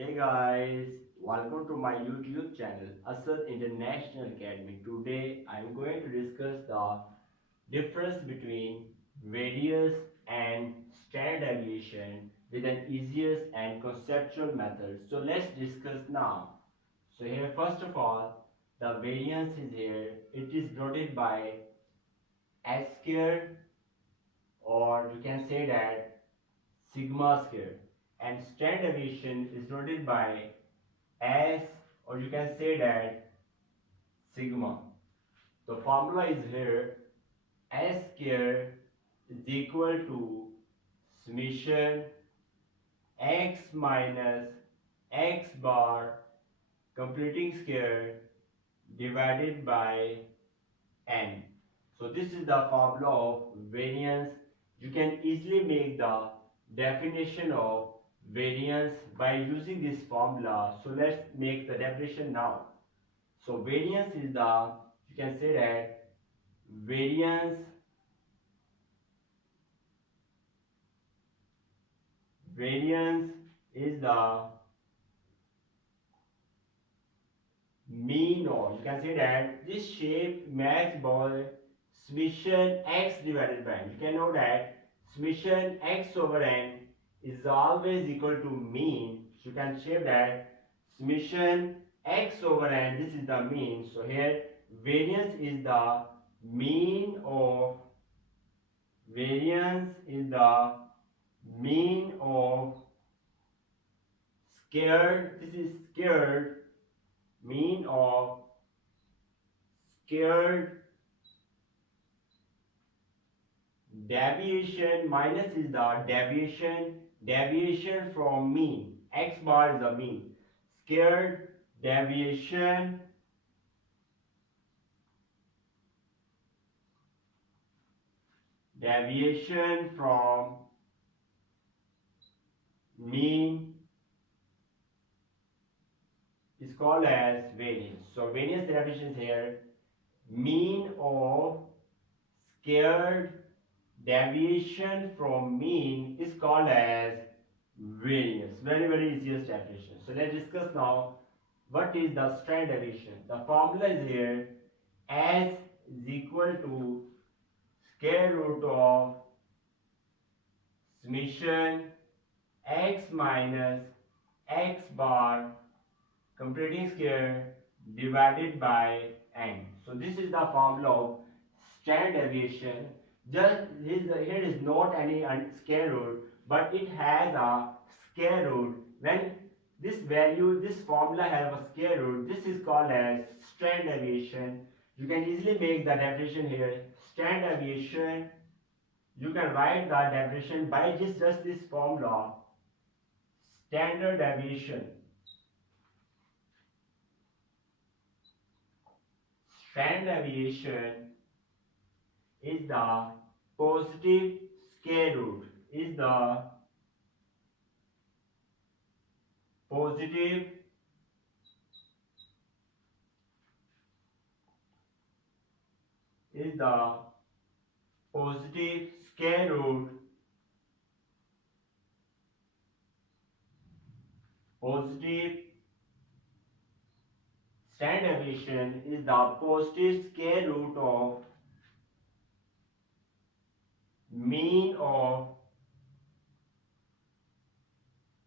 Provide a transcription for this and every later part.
Hey guys, welcome to my YouTube channel Asad International Academy. Today I am going to discuss the difference between variance and standard deviation with an easiest and conceptual method. So let's discuss now. So here first of all, the variance is here. It is denoted by S square, or you can say that sigma square, and standard deviation is denoted by S, or you can say that sigma. The formula is here: S square is equal to summation x minus x bar completing square divided by n. So this is the formula of variance. You can easily make the definition of variance by using this formula. So let's make the definition now. So variance is the, you can say that variance variance is the mean, or you can say that this shape match by summation x divided by n. You can know that summation x over n is always equal to mean. So you can shape that summation x over n, this is the mean. So here variance is the mean of variance is the mean of squared, this is squared, mean of squared deviation minus is the deviation from mean. X bar is the mean. Squared deviation from mean is called as variance. So variance definition is here: mean of squared deviation from mean is called as variance. Very easiest definition. So let's discuss now what is the standard deviation. The formula is here: S is equal to square root of summation x minus x bar completing square divided by n. So this is the formula of standard deviation. Just here is not any square root, but it has a square root. When this value, this formula have a square root, this is called as standard deviation. You can easily make the definition here: standard deviation. You can write the definition by just this formula: standard deviation. Standard deviation is the positive square root, is the positive is the positive square root, positive standard deviation is the positive square root of mean of,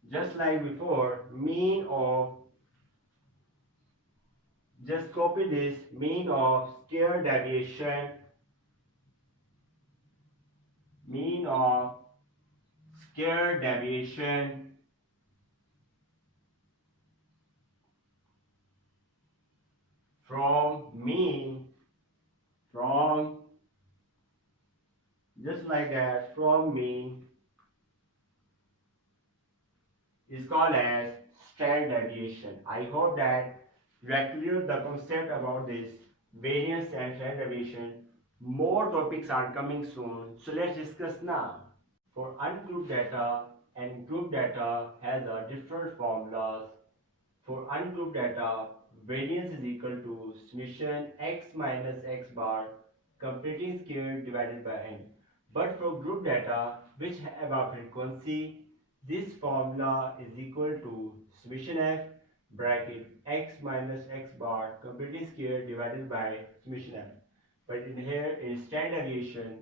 just like before, mean of, just copy this, mean of square deviation, mean of square deviation from mean, from, just like that, from mean is called as standard deviation. I hope that you have cleared the concept about this variance and standard deviation. More topics are coming soon, so let's discuss now. For ungrouped data and grouped data has a different formulas. For ungrouped data, variance is equal to summation x minus x bar completing square divided by n. But for group data which have a frequency, This formula is equal to summation f bracket x minus x bar completing square divided by summation f. But in here in standard deviation,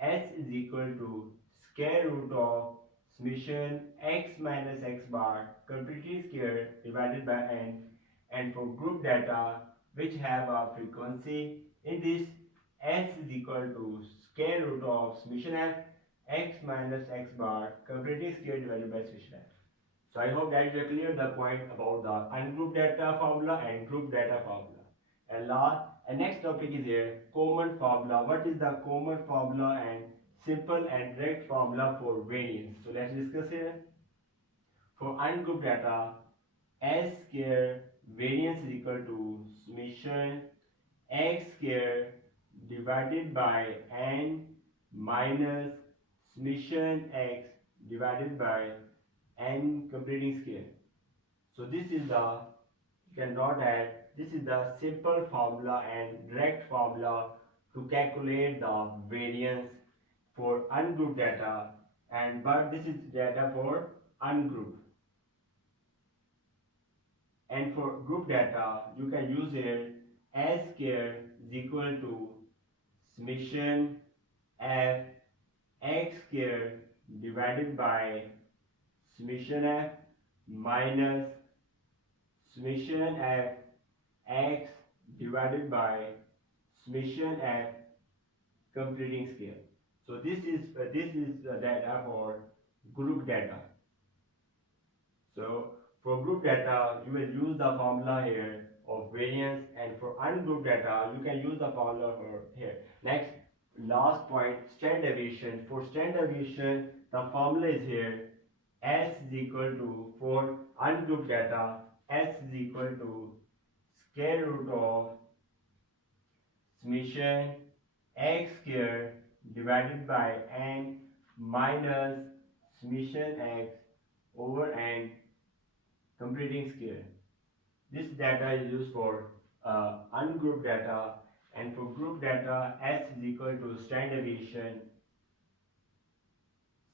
s is equal to square root of summation x minus x bar completing square divided by n. And for group data which have a frequency, in this s is equal to square root of summation f x minus x bar completing square divided by summation f. So I hope that you clear the point about the ungrouped data formula and group data formula. And next topic is here common formula. What is the common formula and simple and direct formula for variance? So let's discuss here. For ungrouped data, S square variance is equal to summation x square divided by n minus summation x divided by n completing square. So this is the, you can note that this is the simple formula and direct formula to calculate the variance for ungrouped data, and but this is data for ungrouped. And for group data, you can use here S square is equal to summation f x square divided by summation f minus summation f x divided by summation f completing square. So this is the data for group data. So for group data, you will use the formula here of variance, and for ungrouped data, you can use the formula for here. Next, last point, standard deviation. For standard deviation, the formula is here. S is equal to, for ungrouped data, S is equal to square root of summation x square divided by n minus summation x over n completing square. This data is used for ungrouped data, and for group data, S is equal to standard deviation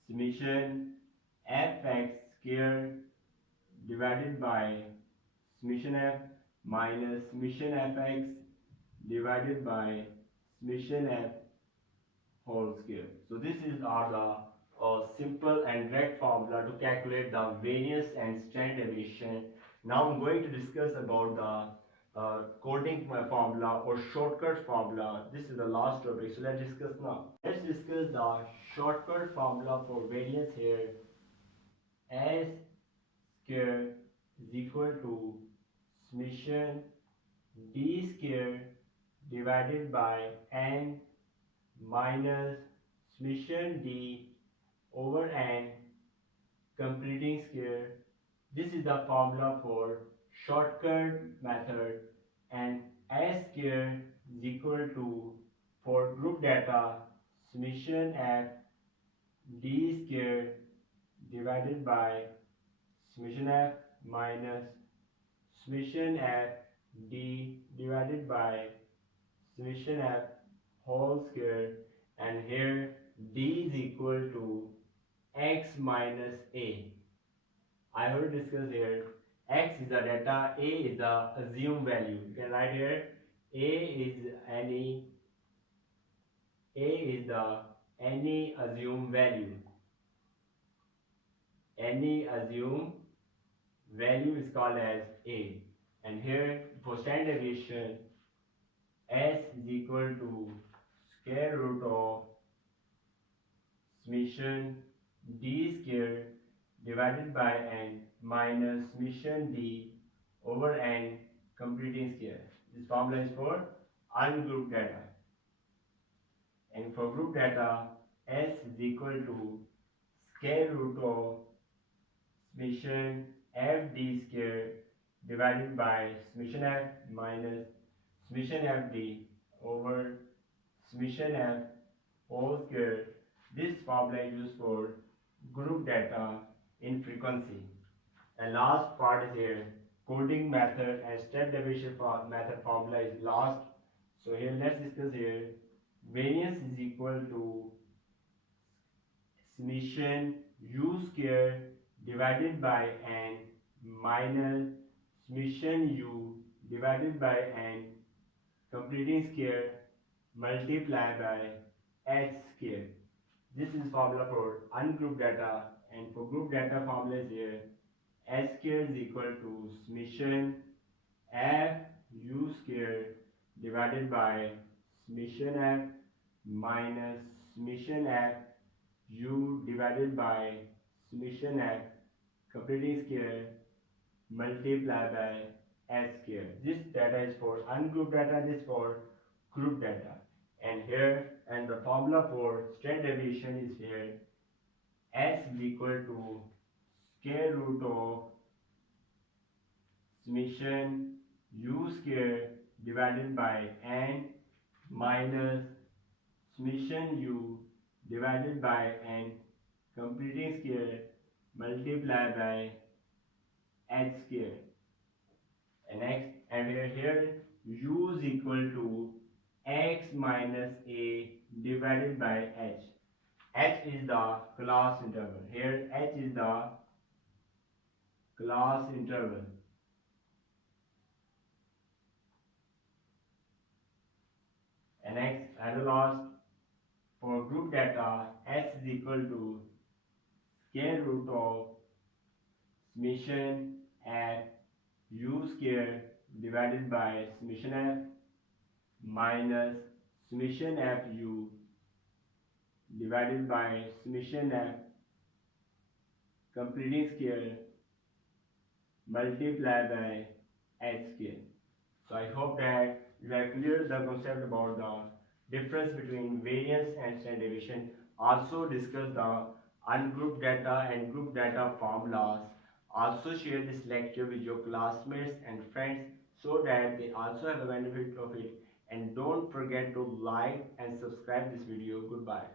summation fx square divided by summation f minus summation fx divided by summation f whole square. So this is are the simple and direct formula to calculate the variance and standard deviation. Now I'm going to discuss about the coding formula or shortcut formula. This is the last topic, so let's discuss now. Let's discuss the shortcut formula for variance here. S square is equal to summation d square divided by n minus summation d over n completing square. This is the formula for shortcut method, and S square is equal to, for group data, summation f d square divided by summation f minus summation f d divided by summation f whole square, and here d is equal to x minus a. I will discuss here. X is the data, a is the assumed value. You can write here a is any assumed value. Any assumed value is called as a. And here for standard deviation, S is equal to square root of summation d square divided by n minus summation d over n completing square. This formula is for ungrouped data. And for group data, S is equal to square root of summation f d square divided by summation f minus summation f d over summation f whole square. This formula is used for group data in frequency. And last part is here, coding method and step deviation method formula is last. So here let's discuss here. Variance is equal to summation u square divided by n minus summation u divided by n completing square multiplied by h square. This is formula for ungrouped data, and for group data formula is here. H square is equal to summation f u square divided by summation f minus summation f u divided by summation f completing square multiplied by h square. This data is for ungrouped data, this for group data. And here, and the formula for standard deviation is here. S is equal to square root of summation u square divided by n minus summation u divided by n completing square multiplied by h square. And next, and here u is equal to x minus a divided by h. H is the class interval. Here h is the class interval. And next, and the last, for group data, h is equal to square root of summation f u square divided by summation f minus summation f u divided by summation f completing square multiplied by h square. So I hope that you have cleared the concept about the difference between variance and standard deviation. Also discuss the ungrouped data and group data formulas. Also share this lecture with your classmates and friends so that they also have a benefit of it. And don't forget to like and subscribe this video. Goodbye.